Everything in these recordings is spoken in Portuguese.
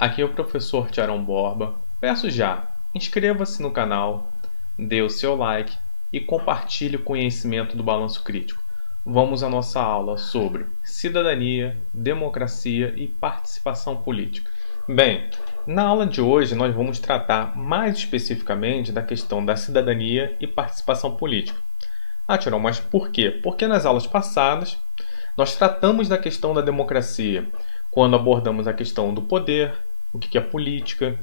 Aqui é o professor Tiarão Borba. Peço já, inscreva-se no canal, dê o seu like e compartilhe o conhecimento do Balanço Crítico. Vamos à nossa aula sobre cidadania, democracia e participação política. Bem, na aula de hoje nós vamos tratar mais especificamente da questão da cidadania e participação política. Tiarão, mas por quê? Porque nas aulas passadas nós tratamos da questão da democracia, quando abordamos a questão do poder, o que é política,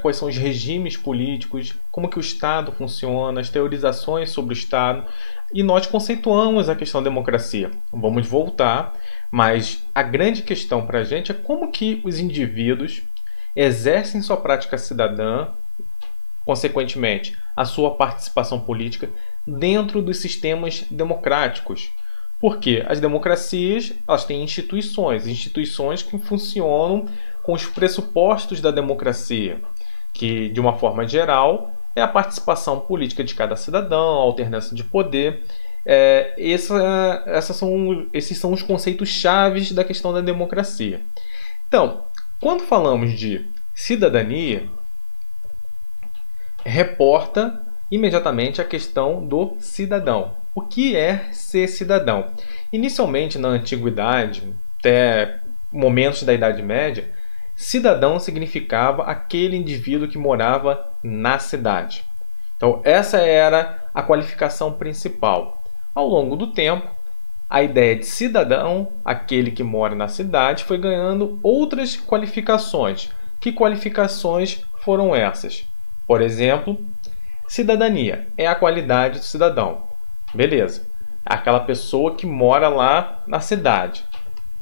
quais são os regimes políticos, como que o Estado funciona, as teorizações sobre o Estado, e nós conceituamos a questão da democracia. Vamos voltar, mas a grande questão para a gente é como que os indivíduos exercem sua prática cidadã, consequentemente, a sua participação política dentro dos sistemas democráticos. Porque as democracias elas têm instituições que funcionam com os pressupostos da democracia, que, de uma forma geral, é a participação política de cada cidadão, a alternância de poder. Esses são os conceitos chaves da questão da democracia. Então, quando falamos de cidadania, reporta imediatamente a questão do cidadão. O que é ser cidadão? Inicialmente, na antiguidade, até momentos da Idade Média, cidadão significava aquele indivíduo que morava na cidade. Então, essa era a qualificação principal. Ao longo do tempo, a ideia de cidadão, aquele que mora na cidade, foi ganhando outras qualificações. Que qualificações foram essas? Por exemplo, cidadania é a qualidade do cidadão. Beleza. Aquela pessoa que mora lá na cidade.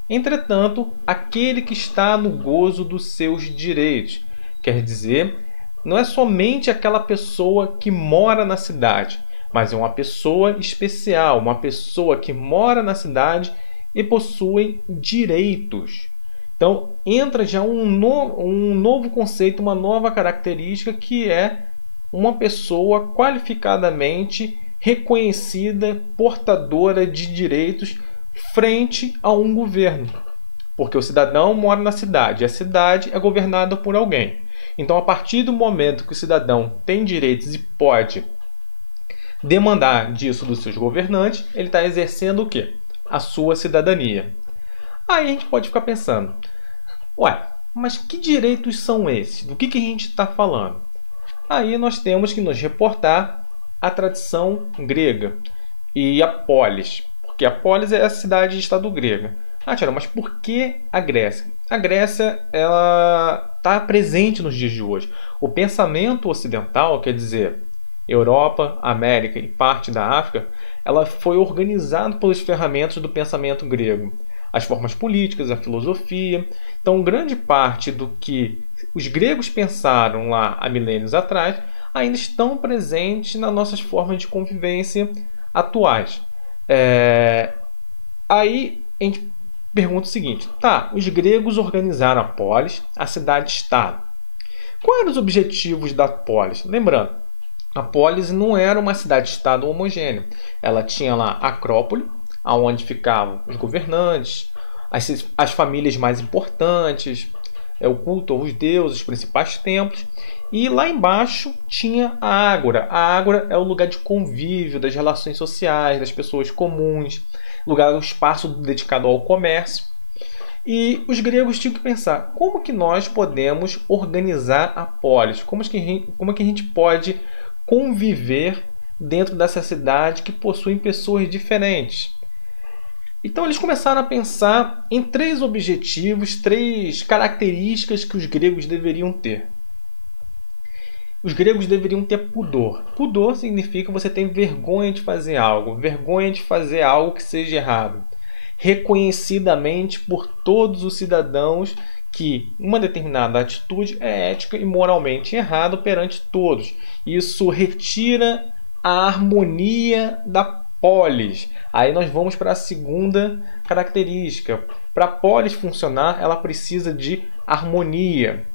Entretanto, aquele que está no gozo dos seus direitos. Quer dizer, não é somente aquela pessoa que mora na cidade, mas é uma pessoa especial, uma pessoa que mora na cidade e possui direitos. Então, entra já um novo conceito, uma nova característica que é uma pessoa qualificadamente reconhecida, portadora de direitos frente a um governo. Porque o cidadão mora na cidade e a cidade é governada por alguém. Então, a partir do momento que o cidadão tem direitos e pode demandar disso dos seus governantes, ele está exercendo o quê? A sua cidadania. Aí a gente pode ficar pensando, mas que direitos são esses? Do que a gente está falando? Aí nós temos que nos reportar à tradição grega e a polis, porque a polis é a cidade-estado grega. Tiarão, mas por que a Grécia? A Grécia ela está presente nos dias de hoje. O pensamento ocidental, quer dizer, Europa, América e parte da África, ela foi organizado pelas ferramentas do pensamento grego. As formas políticas, a filosofia. Então, grande parte do que os gregos pensaram lá há milênios atrás ainda estão presentes nas nossas formas de convivência atuais. Aí a gente pergunta o seguinte: os gregos organizaram a polis, a cidade-estado. Quais eram os objetivos da polis? Lembrando, a polis não era uma cidade-estado homogênea. Ela tinha lá a Acrópole, onde ficavam os governantes, as famílias mais importantes, o culto aos deuses, os principais templos. E lá embaixo tinha a ágora. A ágora é o lugar de convívio, das relações sociais, das pessoas comuns, o espaço dedicado ao comércio. E os gregos tinham que pensar, como que nós podemos organizar a polis? Como que a gente pode conviver dentro dessa cidade que possui pessoas diferentes? Então eles começaram a pensar em 3 objetivos, 3 características que os gregos deveriam ter. Os gregos deveriam ter pudor. Pudor significa você tem vergonha de fazer algo que seja errado. Reconhecidamente por todos os cidadãos que uma determinada atitude é ética e moralmente errada perante todos. Isso retira a harmonia da polis. Aí nós vamos para a segunda característica. Para a polis funcionar, ela precisa de harmonia.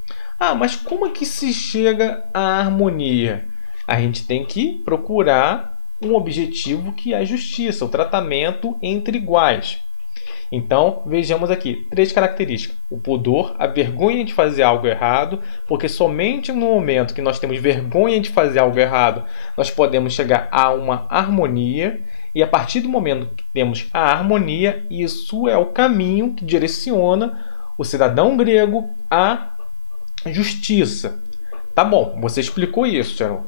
Mas como é que se chega à harmonia? A gente tem que procurar um objetivo que é a justiça, o tratamento entre iguais. Então, vejamos aqui 3 características. O pudor, a vergonha de fazer algo errado, porque somente no momento que nós temos vergonha de fazer algo errado, nós podemos chegar a uma harmonia. E a partir do momento que temos a harmonia, isso é o caminho que direciona o cidadão grego à justiça. Tá bom, você explicou isso, Sharon.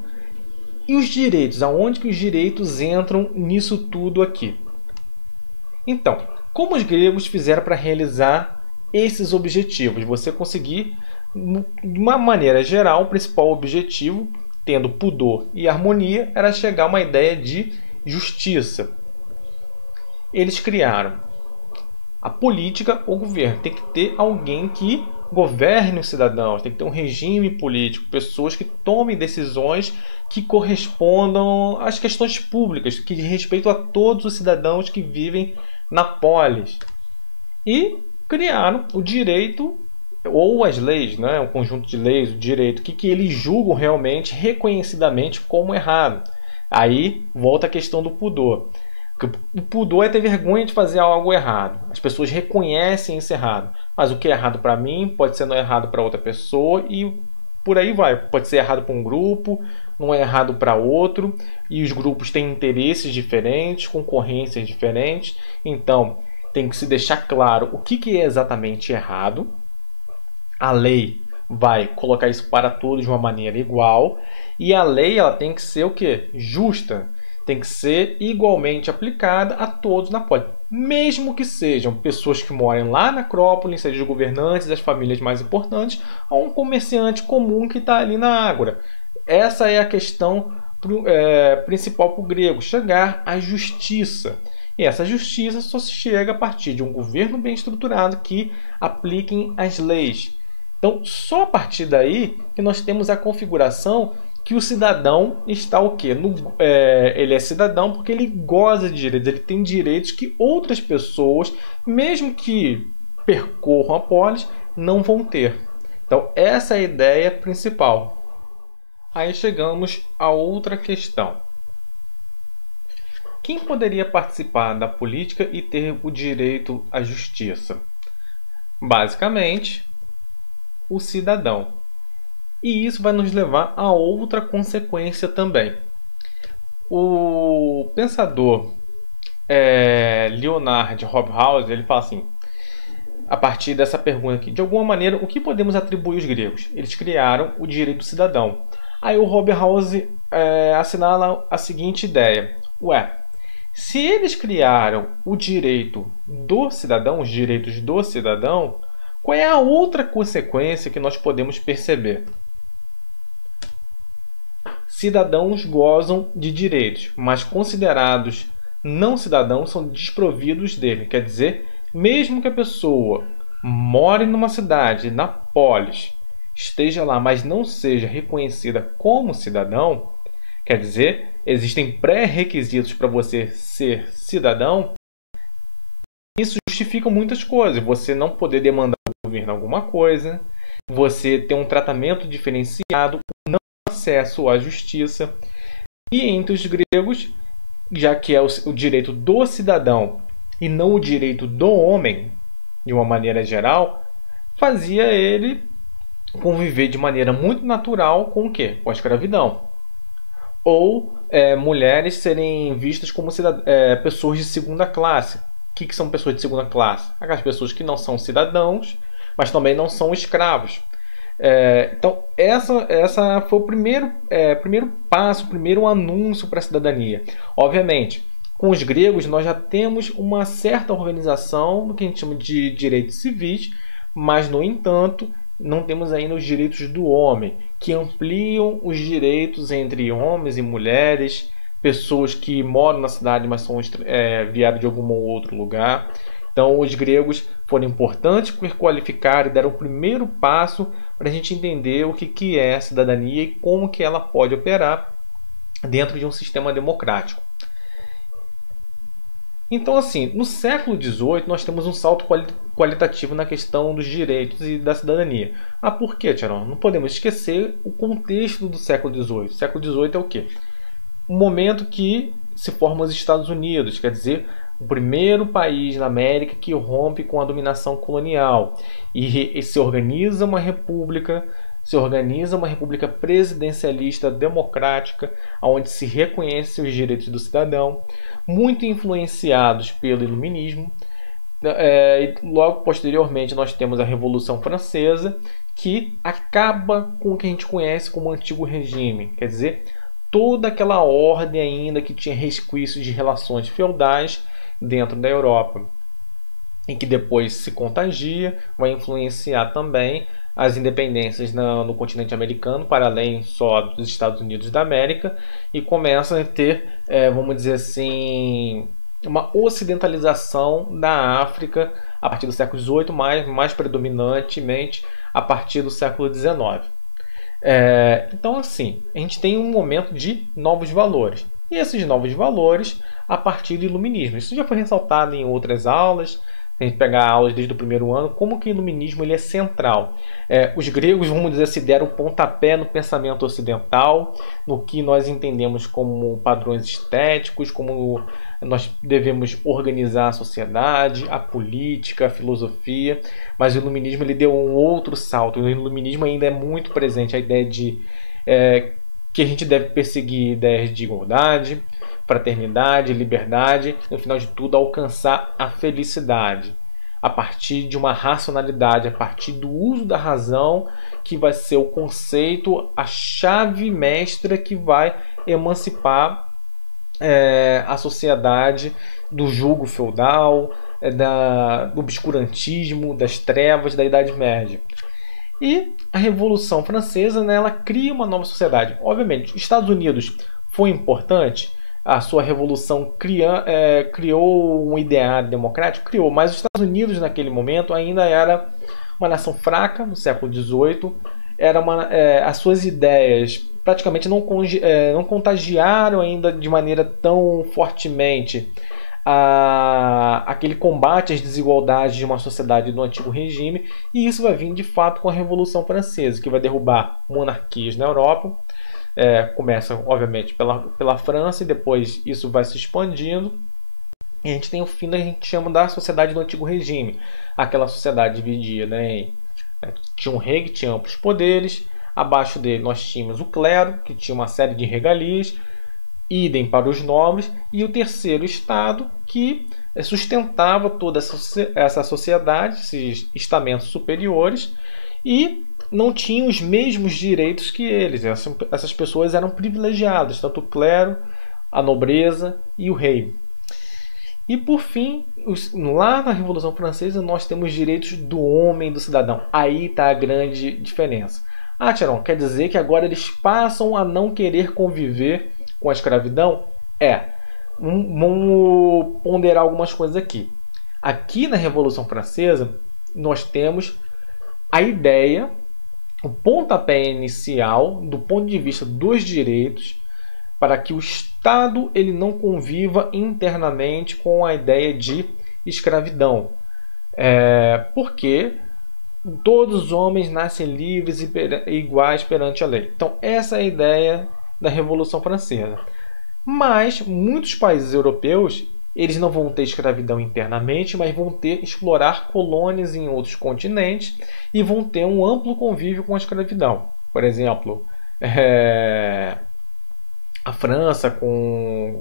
E os direitos? Aonde que os direitos entram nisso tudo aqui? Então, como os gregos fizeram para realizar esses objetivos? Você conseguir, de uma maneira geral, o principal objetivo, tendo pudor e harmonia, era chegar a uma ideia de justiça. Eles criaram a política ou governo. Tem que ter alguém que governe os cidadãos, tem que ter um regime político, pessoas que tomem decisões que correspondam às questões públicas, que respeitam a todos os cidadãos que vivem na polis. E criaram o direito ou as leis, né? O conjunto de leis, o direito, que eles julgam realmente, reconhecidamente como errado. Aí volta a questão do pudor. O pudor é ter vergonha de fazer algo errado. As pessoas reconhecem isso errado. Mas o que é errado para mim pode ser não errado para outra pessoa e por aí vai. Pode ser errado para um grupo, não é errado para outro. E os grupos têm interesses diferentes, concorrências diferentes. Então, tem que se deixar claro o que é exatamente errado. A lei vai colocar isso para todos de uma maneira igual. E a lei ela tem que ser o quê? Justa. Tem que ser igualmente aplicada a todos na polis. Mesmo que sejam pessoas que morem lá na Acrópole, sejam os governantes das famílias mais importantes, ou um comerciante comum que está ali na Ágora. Essa é a questão principal para o grego, chegar à justiça. E essa justiça só se chega a partir de um governo bem estruturado que apliquem as leis. Então, só a partir daí que nós temos a configuração que o cidadão está o quê? Ele é cidadão porque ele goza de direitos, ele tem direitos que outras pessoas, mesmo que percorram a polis, não vão ter. Então, essa é a ideia principal. Aí chegamos a outra questão. Quem poderia participar da política e ter o direito à justiça? Basicamente, o cidadão. E isso vai nos levar a outra consequência também. O pensador Leonard Hobhouse, ele fala assim, a partir dessa pergunta aqui, de alguma maneira, o que podemos atribuir aos gregos? Eles criaram o direito do cidadão. Aí o Hobhouse assinala a seguinte ideia. Se eles criaram o direito do cidadão, os direitos do cidadão, qual é a outra consequência que nós podemos perceber? Cidadãos gozam de direitos, mas considerados não cidadãos são desprovidos dele. Quer dizer, mesmo que a pessoa more numa cidade, na polis, esteja lá, mas não seja reconhecida como cidadão, quer dizer, existem pré-requisitos para você ser cidadão. Isso justifica muitas coisas. Você não poder demandar do governo alguma coisa, você ter um tratamento diferenciado, não acesso à justiça. E entre os gregos, já que é o direito do cidadão e não o direito do homem, de uma maneira geral, fazia ele conviver de maneira muito natural com o quê? Com a escravidão. Ou mulheres serem vistas como pessoas de segunda classe. O que são pessoas de segunda classe? Aquelas pessoas que não são cidadãos, mas também não são escravos. Então, essa foi o primeiro passo, o primeiro anúncio para a cidadania. Obviamente, com os gregos nós já temos uma certa organização do que a gente chama de direitos civis, mas, no entanto, não temos ainda os direitos do homem, que ampliam os direitos entre homens e mulheres, pessoas que moram na cidade, mas são vieram de algum outro lugar. Então, os gregos foram importantes por qualificar e deram o primeiro passo para a gente entender o que é a cidadania e como que ela pode operar dentro de um sistema democrático. Então, assim, no século XVIII, nós temos um salto qualitativo na questão dos direitos e da cidadania. Por quê, Tiarão? Não podemos esquecer o contexto do século XVIII. O século XVIII é o quê? Um momento que se formam os Estados Unidos, quer dizer, o primeiro país na América que rompe com a dominação colonial e se organiza uma república presidencialista democrática, onde se reconhece os direitos do cidadão, muito influenciados pelo Iluminismo. E logo posteriormente nós temos a Revolução Francesa, que acaba com o que a gente conhece como Antigo Regime, quer dizer, toda aquela ordem ainda que tinha resquícios de relações feudais dentro da Europa, e que depois se contagia, vai influenciar também as independências no continente americano, para além só dos Estados Unidos da América, e começa a ter, vamos dizer assim, uma ocidentalização da África a partir do século XVIII, mais predominantemente a partir do século XIX. Então, assim, a gente tem um momento de novos valores. E esses novos valores a partir do Iluminismo. Isso já foi ressaltado em outras aulas. A gente pegar aulas desde o primeiro ano, como que o Iluminismo ele é central. Os gregos, vamos dizer, se deram pontapé no pensamento ocidental, no que nós entendemos como padrões estéticos, como nós devemos organizar a sociedade, a política, a filosofia, mas o Iluminismo ele deu um outro salto. O Iluminismo ainda é muito presente, a ideia de que a gente deve perseguir ideias de igualdade, fraternidade, liberdade, no final de tudo alcançar a felicidade, a partir de uma racionalidade, a partir do uso da razão, que vai ser o conceito, a chave mestra que vai emancipar a sociedade do jugo feudal, do obscurantismo, das trevas, da Idade Média. E a Revolução Francesa, né, ela cria uma nova sociedade. Obviamente, os Estados Unidos foi importante, a sua revolução criou um ideário democrático, criou, mas os Estados Unidos naquele momento ainda era uma nação fraca, no século XVIII, as suas ideias praticamente não contagiaram ainda de maneira tão fortemente aquele combate às desigualdades de uma sociedade do antigo regime, e isso vai vir de fato com a Revolução Francesa, que vai derrubar monarquias na Europa. Começa, obviamente, pela França, e depois isso vai se expandindo. E a gente tem o fim que a gente chama da sociedade do antigo regime. Aquela sociedade dividida em... tinha um rei que tinha amplos poderes, abaixo dele nós tínhamos o clero, que tinha uma série de regalias, idem para os nobres, e o terceiro estado, que sustentava toda essa sociedade, esses estamentos superiores, e não tinham os mesmos direitos que eles. Essas pessoas eram privilegiadas, tanto o clero, a nobreza e o rei. E por fim, lá na Revolução Francesa, nós temos direitos do homem e do cidadão. Aí está a grande diferença. Tiron, quer dizer que agora eles passam a não querer conviver com a escravidão? Vamos ponderar algumas coisas aqui. Aqui na Revolução Francesa, nós temos a ideia, o pontapé inicial do ponto de vista dos direitos, para que o Estado ele não conviva internamente com a ideia de escravidão. Porque todos os homens nascem livres e iguais perante a lei. Então essa é a ideia da Revolução Francesa. Mas muitos países europeus eles não vão ter escravidão internamente, mas vão explorar colônias em outros continentes e vão ter um amplo convívio com a escravidão. Por exemplo, a França com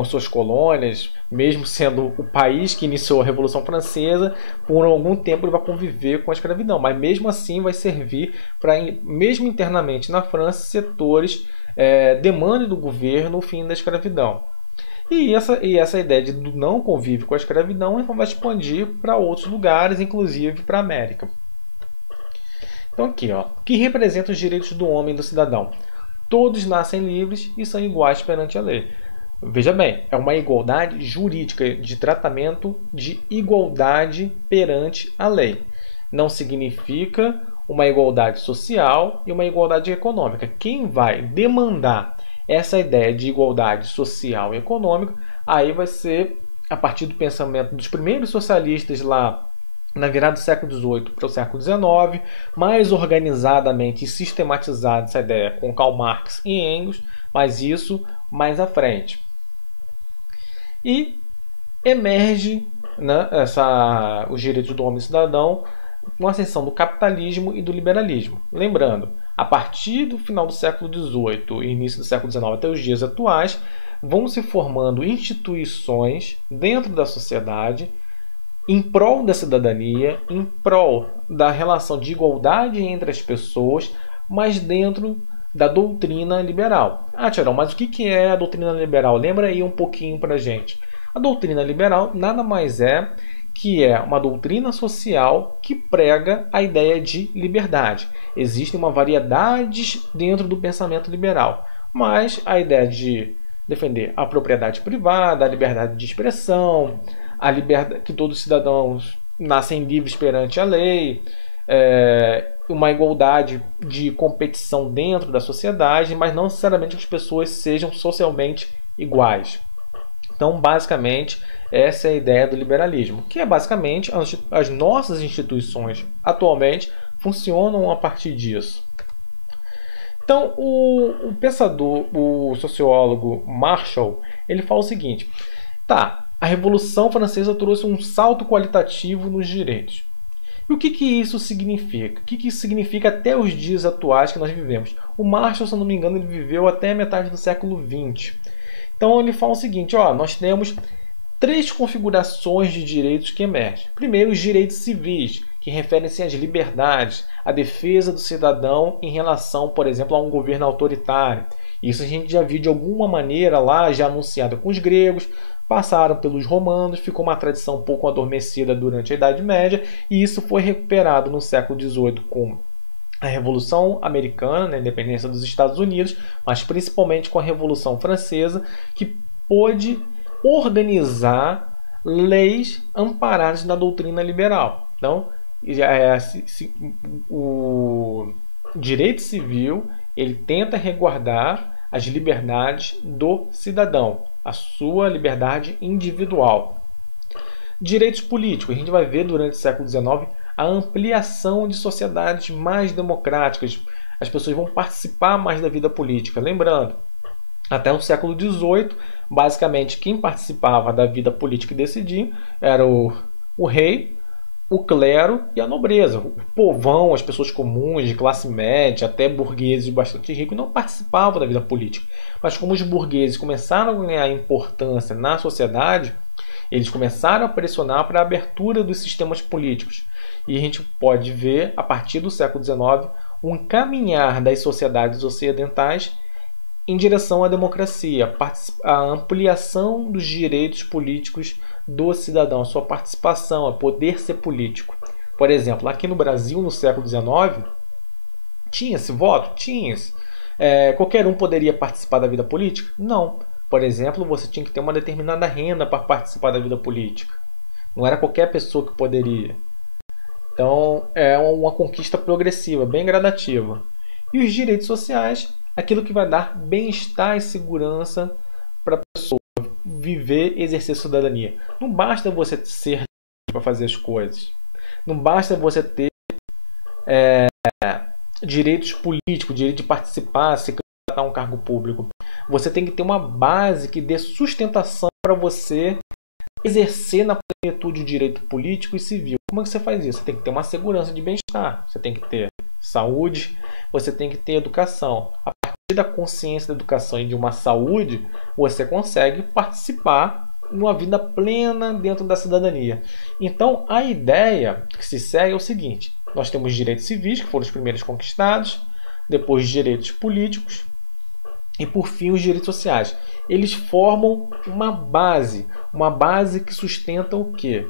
as suas colônias, mesmo sendo o país que iniciou a Revolução Francesa, por algum tempo ele vai conviver com a escravidão, mas mesmo assim vai servir para, mesmo internamente na França, setores demandem do governo o fim da escravidão. E essa ideia do não convívio com a escravidão vai expandir para outros lugares, inclusive para a América. Então aqui, o que representa os direitos do homem e do cidadão? Todos nascem livres e são iguais perante a lei. Veja bem, é uma igualdade jurídica, de tratamento de igualdade perante a lei. Não significa uma igualdade social e uma igualdade econômica. Quem vai demandar essa ideia de igualdade social e econômica, aí vai ser a partir do pensamento dos primeiros socialistas lá na virada do século XVIII para o século XIX, mais organizadamente e sistematizada essa ideia com Karl Marx e Engels, mas isso mais à frente. E emerge, né, os direitos do homem e cidadão com a ascensão do capitalismo e do liberalismo. Lembrando, a partir do final do século XVIII e início do século XIX até os dias atuais, vão se formando instituições dentro da sociedade em prol da cidadania, em prol da relação de igualdade entre as pessoas, mas dentro da doutrina liberal. Ah, Tiarão, mas o que é a doutrina liberal? Lembra aí um pouquinho para a gente. A doutrina liberal nada mais é que é uma doutrina social que prega a ideia de liberdade. Existe uma variedade dentro do pensamento liberal, mas a ideia de defender a propriedade privada, a liberdade de expressão, a liberdade que todos os cidadãos nascem livres perante a lei, uma igualdade de competição dentro da sociedade, mas não necessariamente que as pessoas sejam socialmente iguais. Então, basicamente, essa é a ideia do liberalismo, que é basicamente as nossas instituições atualmente funcionam a partir disso. Então, o pensador, o sociólogo Marshall, ele fala o seguinte: tá, a Revolução Francesa trouxe um salto qualitativo nos direitos. E o que isso significa? O que isso significa até os dias atuais que nós vivemos? O Marshall, se eu não me engano, ele viveu até a metade do século XX. Então ele fala o seguinte: nós temos 3 configurações de direitos que emergem. Primeiro, os direitos civis, que referem-se às liberdades, à defesa do cidadão em relação, por exemplo, a um governo autoritário. Isso a gente já viu de alguma maneira lá, já anunciado com os gregos, passaram pelos romanos, ficou uma tradição um pouco adormecida durante a Idade Média, e isso foi recuperado no século XVIII com a Revolução Americana, a independência dos Estados Unidos, mas principalmente com a Revolução Francesa, que pôde organizar leis amparadas na doutrina liberal. Então, o direito civil ele tenta resguardar as liberdades do cidadão, a sua liberdade individual. Direitos políticos, a gente vai ver durante o século XIX a ampliação de sociedades mais democráticas. As pessoas vão participar mais da vida política. Lembrando, até o século XVIII, basicamente quem participava da vida política e decidia era o rei, o clero e a nobreza. O povão, as pessoas comuns, de classe média, até burgueses bastante ricos, não participavam da vida política. Mas como os burgueses começaram a ganhar importância na sociedade, eles começaram a pressionar para a abertura dos sistemas políticos. E a gente pode ver, a partir do século XIX, um caminhar das sociedades ocidentais em direção à democracia, a ampliação dos direitos políticos do cidadão, a sua participação, a poder ser político. Por exemplo, aqui no Brasil, no século XIX, tinha-se voto? Tinha-se. Qualquer um poderia participar da vida política? Não. Por exemplo, você tinha que ter uma determinada renda para participar da vida política. Não era qualquer pessoa que poderia. Então, é uma conquista progressiva, bem gradativa. E os direitos sociais, aquilo que vai dar bem-estar e segurança para a pessoa viver e exercer cidadania. Não basta você ser livre para fazer as coisas. Não basta você ter direitos políticos, direito de participar, se candidatar a um cargo público. Você tem que ter uma base que dê sustentação para você exercer na plenitude o direito político e civil. Como é que você faz isso? Você tem que ter uma segurança de bem-estar. Você tem que ter saúde, você tem que ter educação. A partir da consciência da educação e de uma saúde, você consegue participar numa vida plena dentro da cidadania. Então, a ideia que se segue é o seguinte: nós temos direitos civis, que foram os primeiros conquistados, depois direitos políticos e, por fim, os direitos sociais. Eles formam uma base que sustenta o quê?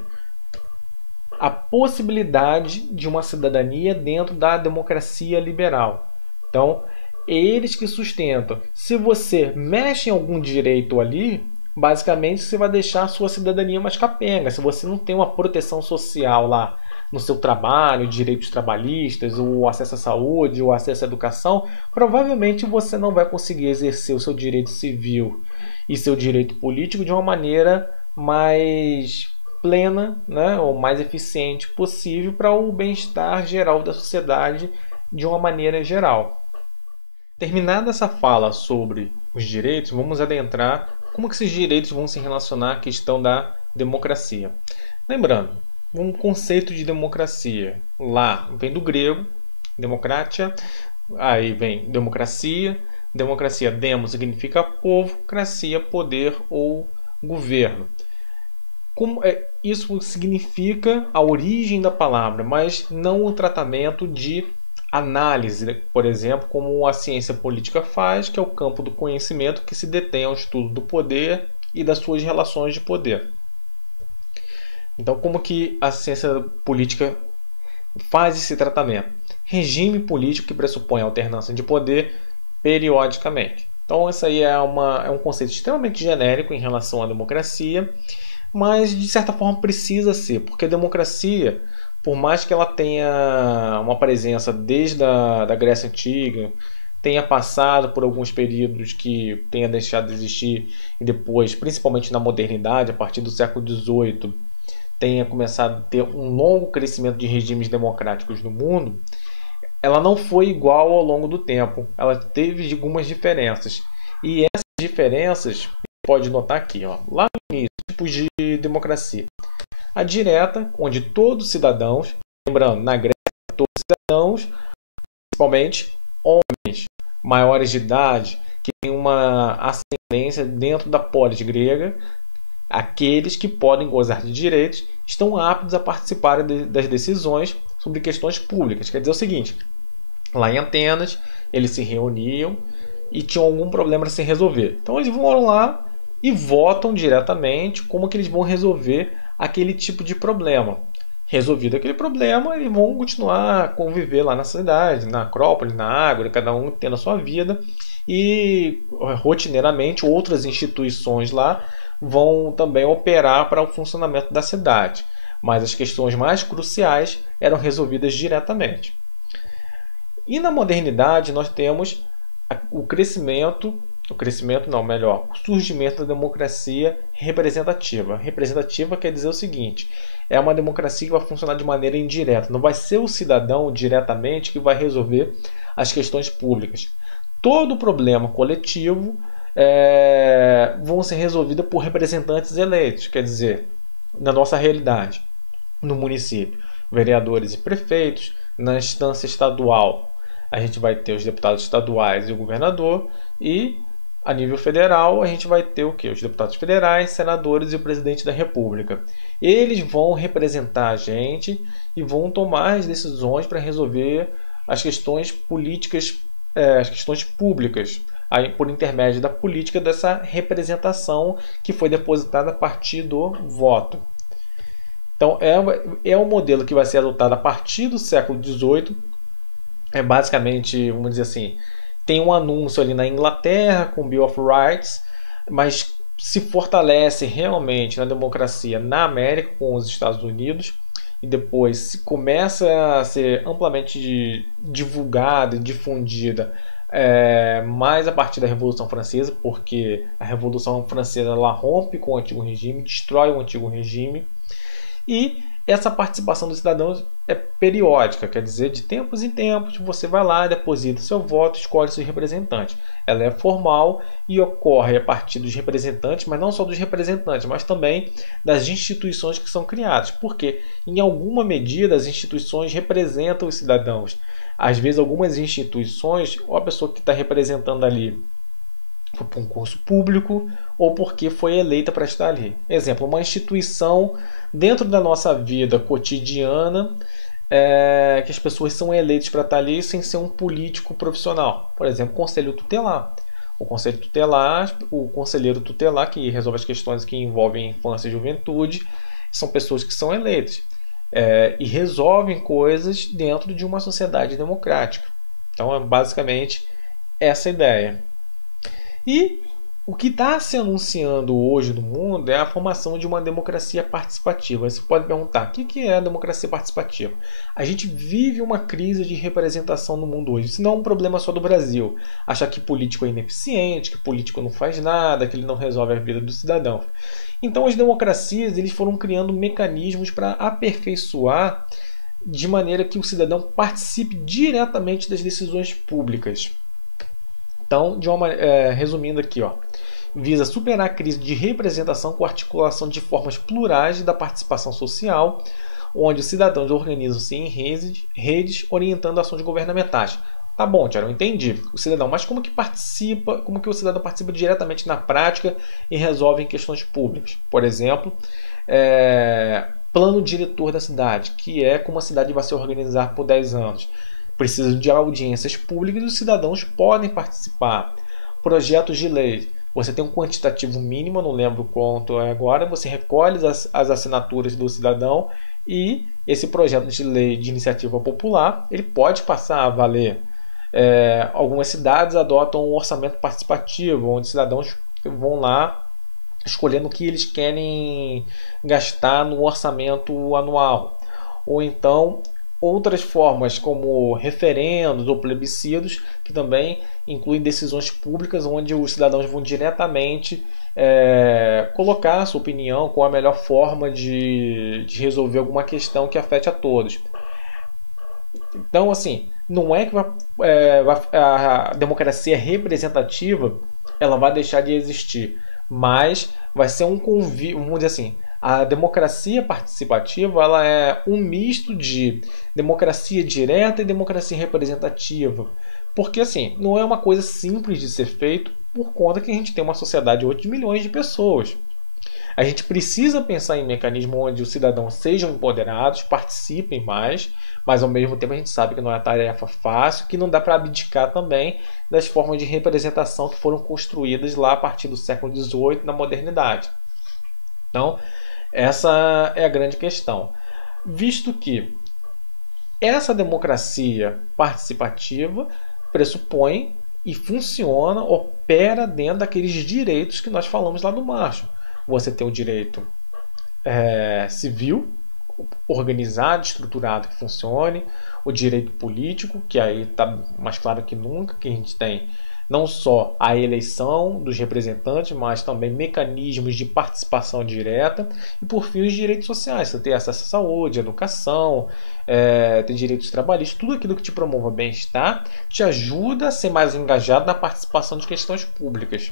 A possibilidade de uma cidadania dentro da democracia liberal. Então, eles que sustentam. Se você mexe em algum direito ali, basicamente você vai deixar a sua cidadania mais capenga. Se você não tem uma proteção social lá no seu trabalho, direitos trabalhistas, o acesso à saúde, o acesso à educação, provavelmente você não vai conseguir exercer o seu direito civil e seu direito político de uma maneira mais plena, né, ou mais eficiente possível para o bem-estar geral da sociedade de uma maneira geral. Terminada essa fala sobre os direitos, vamos adentrar como que esses direitos vão se relacionar à questão da democracia. Lembrando, um conceito de democracia lá vem do grego, democratia, aí vem democracia. Democracia, demos significa povo, cracia, poder ou governo. Isso significa a origem da palavra, mas não o tratamento de análise, por exemplo, como a ciência política faz, que é o campo do conhecimento que se detém ao estudo do poder e das suas relações de poder. Então, como que a ciência política faz esse tratamento? Regime político que pressupõe alternância de poder periodicamente. Então, isso aí é um conceito extremamente genérico em relação à democracia, mas de certa forma precisa ser, porque a democracia, por mais que ela tenha uma presença desde da Grécia Antiga, tenha passado por alguns períodos que tenha deixado de existir e depois, principalmente na modernidade, a partir do século XVIII, tenha começado a ter um longo crescimento de regimes democráticos no mundo, ela não foi igual ao longo do tempo. Ela teve algumas diferenças. E essas diferenças, pode notar aqui, ó, lá no início, tipos de democracia. A direta, onde todos os cidadãos, lembrando, na Grécia, todos os cidadãos, principalmente homens maiores de idade, que têm uma ascendência dentro da polis grega, aqueles que podem gozar de direitos, estão aptos a participar das decisões sobre questões públicas. Quer dizer o seguinte, lá em Atenas, eles se reuniam e tinham algum problema a se resolver. Então eles vão lá e votam diretamente como que eles vão resolver aquele tipo de problema. Resolvido aquele problema, eles vão continuar a conviver lá na cidade, na Acrópole, na Ágora, cada um tendo a sua vida. E rotineiramente outras instituições lá vão também operar para o funcionamento da cidade. Mas as questões mais cruciais eram resolvidas diretamente. E na modernidade nós temos o surgimento da democracia representativa. Representativa quer dizer o seguinte, é uma democracia que vai funcionar de maneira indireta. Não vai ser o cidadão diretamente que vai resolver as questões públicas. Todo problema coletivo vão ser resolvidos por representantes eleitos. Quer dizer, na nossa realidade, no município, vereadores e prefeitos. Na instância estadual, a gente vai ter os deputados estaduais e o governador, e a nível federal a gente vai ter o quê? Os deputados federais, senadores e o presidente da República. Eles vão representar a gente e vão tomar as decisões para resolver as questões políticas, as questões públicas, por intermédio da política, dessa representação que foi depositada a partir do voto. Então é um modelo que vai ser adotado a partir do século XVIII. Basicamente, vamos dizer assim, tem um anúncio ali na Inglaterra com o Bill of Rights, mas se fortalece realmente na democracia na América com os Estados Unidos, e depois começa a ser amplamente divulgada e difundida mais a partir da Revolução Francesa, porque a Revolução Francesa ela rompe com o antigo regime, destrói o antigo regime, e essa participação dos cidadãos é periódica, quer dizer, de tempos em tempos você vai lá, deposita seu voto, escolhe seu representante. Ela é formal e ocorre a partir dos representantes, mas não só dos representantes, mas também das instituições que são criadas. Porque, em alguma medida, as instituições representam os cidadãos. Às vezes, algumas instituições, ou a pessoa que está representando ali foi para um concurso público ou porque foi eleita para estar ali. Exemplo, uma instituição dentro da nossa vida cotidiana que as pessoas são eleitas para estar ali sem ser um político profissional. Por exemplo, conselho tutelar. O conselho tutelar, o conselheiro tutelar que resolve as questões que envolvem infância e juventude, são pessoas que são eleitas e resolvem coisas dentro de uma sociedade democrática. Então é basicamente essa a ideia. E o que está se anunciando hoje no mundo é a formação de uma democracia participativa. Você pode perguntar, o que é a democracia participativa? A gente vive uma crise de representação no mundo hoje. Isso não é um problema só do Brasil. Achar que político é ineficiente, que político não faz nada, que ele não resolve a vida dos cidadãos. Então as democracias eles foram criando mecanismos para aperfeiçoar de maneira que o cidadão participe diretamente das decisões públicas. Então, resumindo aqui, visa superar a crise de representação com a articulação de formas plurais da participação social, onde os cidadãos organizam-se em redes orientando ações governamentais. Tá bom, Tiago, eu entendi. O cidadão, mas como que participa, como que o cidadão participa diretamente na prática e resolve em questões públicas? Por exemplo, plano diretor da cidade, que é como a cidade vai se organizar por 10 anos. Precisa de audiências públicas e os cidadãos podem participar. Projetos de lei. Você tem um quantitativo mínimo, não lembro quanto é agora, você recolhe as assinaturas do cidadão e esse projeto de lei de iniciativa popular ele pode passar a valer. Algumas cidades adotam um orçamento participativo, onde cidadãos vão lá escolhendo o que eles querem gastar no orçamento anual. Ou então outras formas como referendos ou plebiscitos, que também incluem decisões públicas onde os cidadãos vão diretamente colocar a sua opinião com a melhor forma de resolver alguma questão que afete a todos. Então, assim, não é que a democracia representativa ela vai deixar de existir, mas vai ser um convite, vamos dizer assim, a democracia participativa ela é um misto de democracia direta e democracia representativa. Porque assim, não é uma coisa simples de ser feito por conta que a gente tem uma sociedade de 8 milhões de pessoas. A gente precisa pensar em mecanismos onde os cidadãos sejam empoderados, participem mais, mas ao mesmo tempo a gente sabe que não é tarefa fácil, que não dá para abdicar também das formas de representação que foram construídas lá a partir do século XVIII na modernidade. Então, essa é a grande questão. Visto que essa democracia participativa pressupõe e funciona, opera dentro daqueles direitos que nós falamos lá do Marshall. Você tem o direito civil, organizado, estruturado, que funcione, o direito político, que aí está mais claro que nunca, que a gente tem não só a eleição dos representantes, mas também mecanismos de participação direta e, por fim, os direitos sociais. Você tem acesso à saúde, à educação, tem direitos trabalhistas, tudo aquilo que te promova bem-estar te ajuda a ser mais engajado na participação de questões públicas.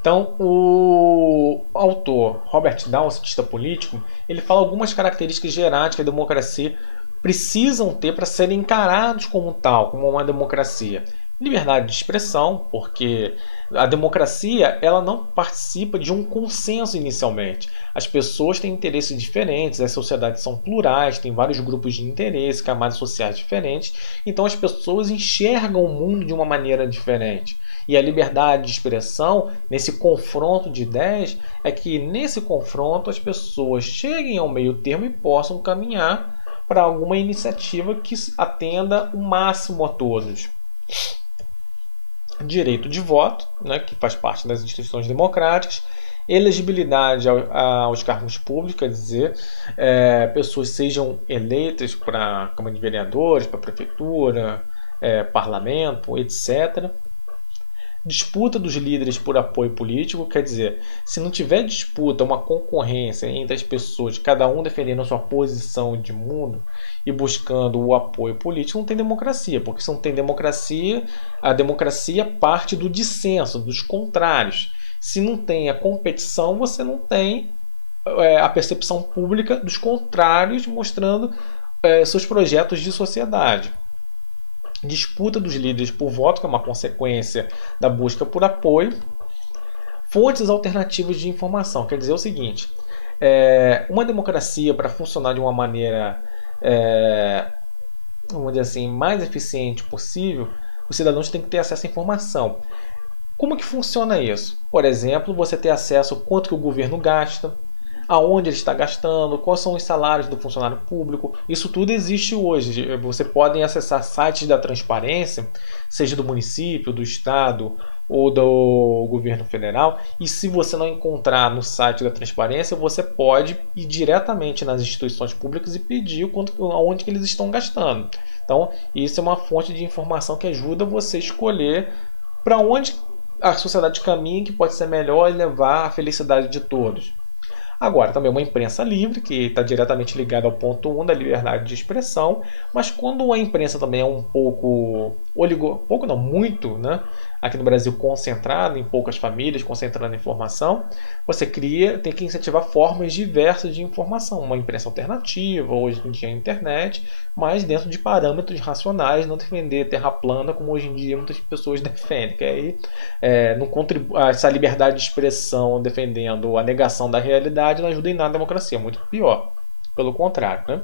Então, o autor Robert Down, cientista político, ele fala algumas características gerais que a democracia precisam ter para serem encarados como tal, como uma democracia. Liberdade de expressão, porque a democracia ela não participa de um consenso inicialmente. As pessoas têm interesses diferentes, as sociedades são plurais, tem vários grupos de interesse, camadas sociais diferentes, então as pessoas enxergam o mundo de uma maneira diferente. E a liberdade de expressão, nesse confronto de ideias, é que nesse confronto as pessoas cheguem ao meio termo e possam caminhar para alguma iniciativa que atenda o máximo a todos. Direito de voto, né, que faz parte das instituições democráticas, elegibilidade aos cargos públicos, quer dizer, pessoas sejam eleitas para a Câmara de Vereadores, para a Prefeitura, Parlamento, etc. Disputa dos líderes por apoio político, quer dizer, se não tiver disputa, uma concorrência entre as pessoas, cada um defendendo a sua posição de mundo e buscando o apoio político, não tem democracia, porque se não tem democracia, a democracia parte do dissenso, dos contrários. Se não tem a competição, você não tem a percepção pública dos contrários mostrando seus projetos de sociedade. Disputa dos líderes por voto, que é uma consequência da busca por apoio. Fontes alternativas de informação, quer dizer o seguinte, uma democracia para funcionar de uma maneira, vamos dizer assim, mais eficiente possível, os cidadãos têm que ter acesso à informação. Como que funciona isso? Por exemplo, você ter acesso a quanto que o governo gasta, aonde ele está gastando, quais são os salários do funcionário público. Isso tudo existe hoje. Você pode acessar sites da transparência, seja do município, do estado ou do governo federal. E se você não encontrar no site da transparência, você pode ir diretamente nas instituições públicas e pedir aonde que eles estão gastando. Então, isso é uma fonte de informação que ajuda você a escolher para onde a sociedade caminha, que pode ser melhor e levar a felicidade de todos. Agora, também uma imprensa livre, que está diretamente ligada ao ponto 1 da liberdade de expressão, mas quando a imprensa também é um pouco pouco não, muito, né? Aqui no Brasil concentrado em poucas famílias, concentrando a informação, você tem que incentivar formas diversas de informação, uma imprensa alternativa, hoje em dia a internet, mas dentro de parâmetros racionais, não defender terra plana como hoje em dia muitas pessoas defendem, que aí não essa liberdade de expressão defendendo a negação da realidade não ajuda em nada a democracia, muito pior, pelo contrário, né?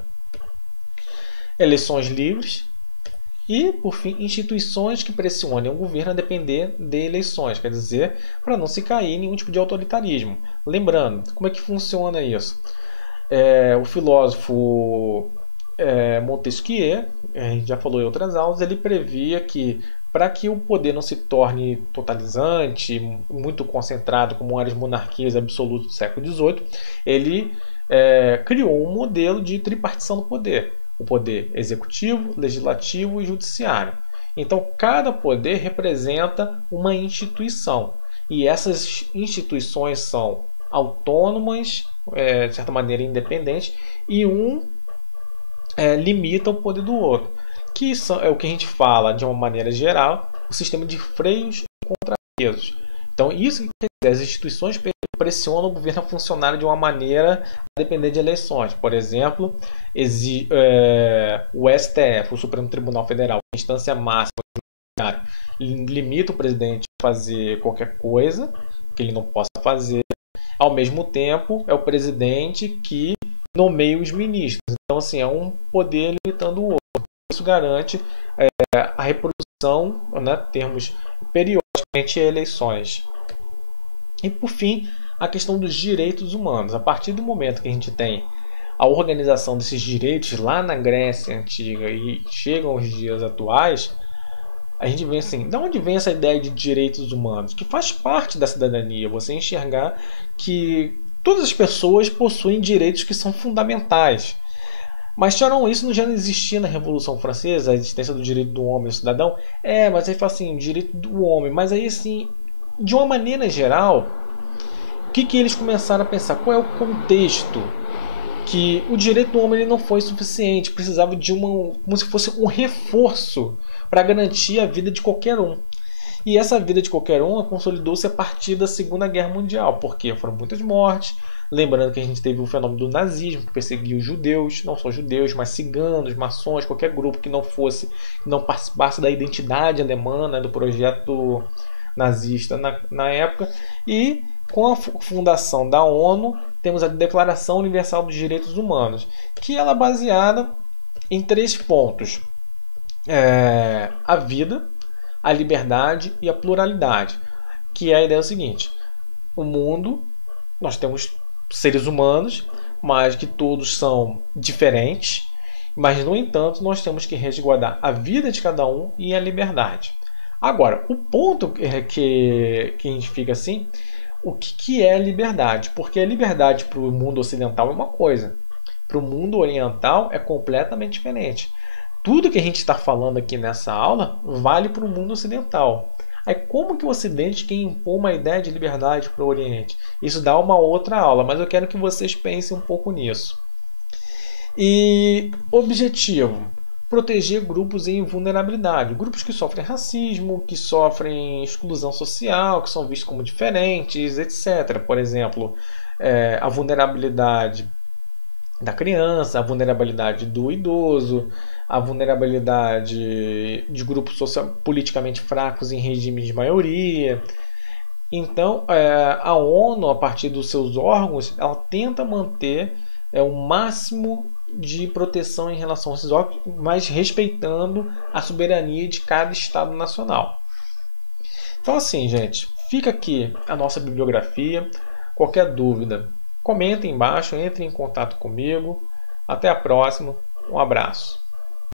Eleições livres. E, por fim, instituições que pressionem o governo a depender de eleições, quer dizer, para não se cair em nenhum tipo de autoritarismo. Lembrando, como é que funciona isso? O filósofo Montesquieu, a gente já falou em outras aulas, ele previa que para que o poder não se torne totalizante, muito concentrado como eram as monarquias absolutas do século XVIII, ele criou um modelo de tripartição do poder. O poder executivo, legislativo e judiciário. Então, cada poder representa uma instituição. E essas instituições são autônomas, de certa maneira independentes, e limita o poder do outro. Que é o que a gente fala, de uma maneira geral, o sistema de freios e contrapesos. Então, isso quer dizer, as instituições pressionam o governo a funcionar de uma maneira a depender de eleições. Por exemplo, o STF, o Supremo Tribunal Federal, a instância máxima do judiciário, limita o presidente a fazer qualquer coisa que ele não possa fazer. Ao mesmo tempo, é o presidente que nomeia os ministros. Então, assim, é um poder limitando o outro. Isso garante a reprodução, né, termos periodicamente eleições. E, por fim, a questão dos direitos humanos. A partir do momento que a gente tem a organização desses direitos lá na Grécia Antiga e chegam aos dias atuais, a gente vê assim, de onde vem essa ideia de direitos humanos? Que faz parte da cidadania, você enxergar que todas as pessoas possuem direitos que são fundamentais. Mas, tirando isso, já não existia na Revolução Francesa a existência do direito do homem e do cidadão? Mas aí fala assim, direito do homem. Mas aí, assim, de uma maneira geral, o que eles começaram a pensar? Qual é o contexto? Que o direito do homem ele não foi suficiente, precisava de como se fosse um reforço para garantir a vida de qualquer um. E essa vida de qualquer um consolidou-se a partir da Segunda Guerra Mundial, porque foram muitas mortes. Lembrando que a gente teve o fenômeno do nazismo, que perseguiu os judeus, não só judeus, mas ciganos, maçons, qualquer grupo que não participasse da identidade alemã, né, do projeto nazista na época. E com a fundação da ONU, temos a Declaração Universal dos Direitos Humanos, que ela é baseada em 3 pontos. A vida, a liberdade e a pluralidade. Que a ideia é o seguinte: o mundo, nós temos seres humanos, mas que todos são diferentes, mas no entanto nós temos que resguardar a vida de cada um e a liberdade. Agora, o ponto que a gente fica assim, o que é liberdade? Porque a liberdade para o mundo ocidental é uma coisa, para o mundo oriental é completamente diferente. Tudo que a gente está falando aqui nessa aula vale para o mundo ocidental. Aí como que o Ocidente quer impor uma ideia de liberdade para o Oriente? Isso dá uma outra aula, mas eu quero que vocês pensem um pouco nisso. E objetivo: proteger grupos em vulnerabilidade. Grupos que sofrem racismo, que sofrem exclusão social, que são vistos como diferentes, etc. Por exemplo, a vulnerabilidade da criança, a vulnerabilidade do idoso, a vulnerabilidade de grupos politicamente fracos em regimes de maioria. Então, a ONU, a partir dos seus órgãos, ela tenta manter o máximo de proteção em relação a esses órgãos, mas respeitando a soberania de cada Estado nacional. Então, assim, gente, fica aqui a nossa bibliografia. Qualquer dúvida, comentem embaixo, entrem em contato comigo. Até a próxima. Um abraço.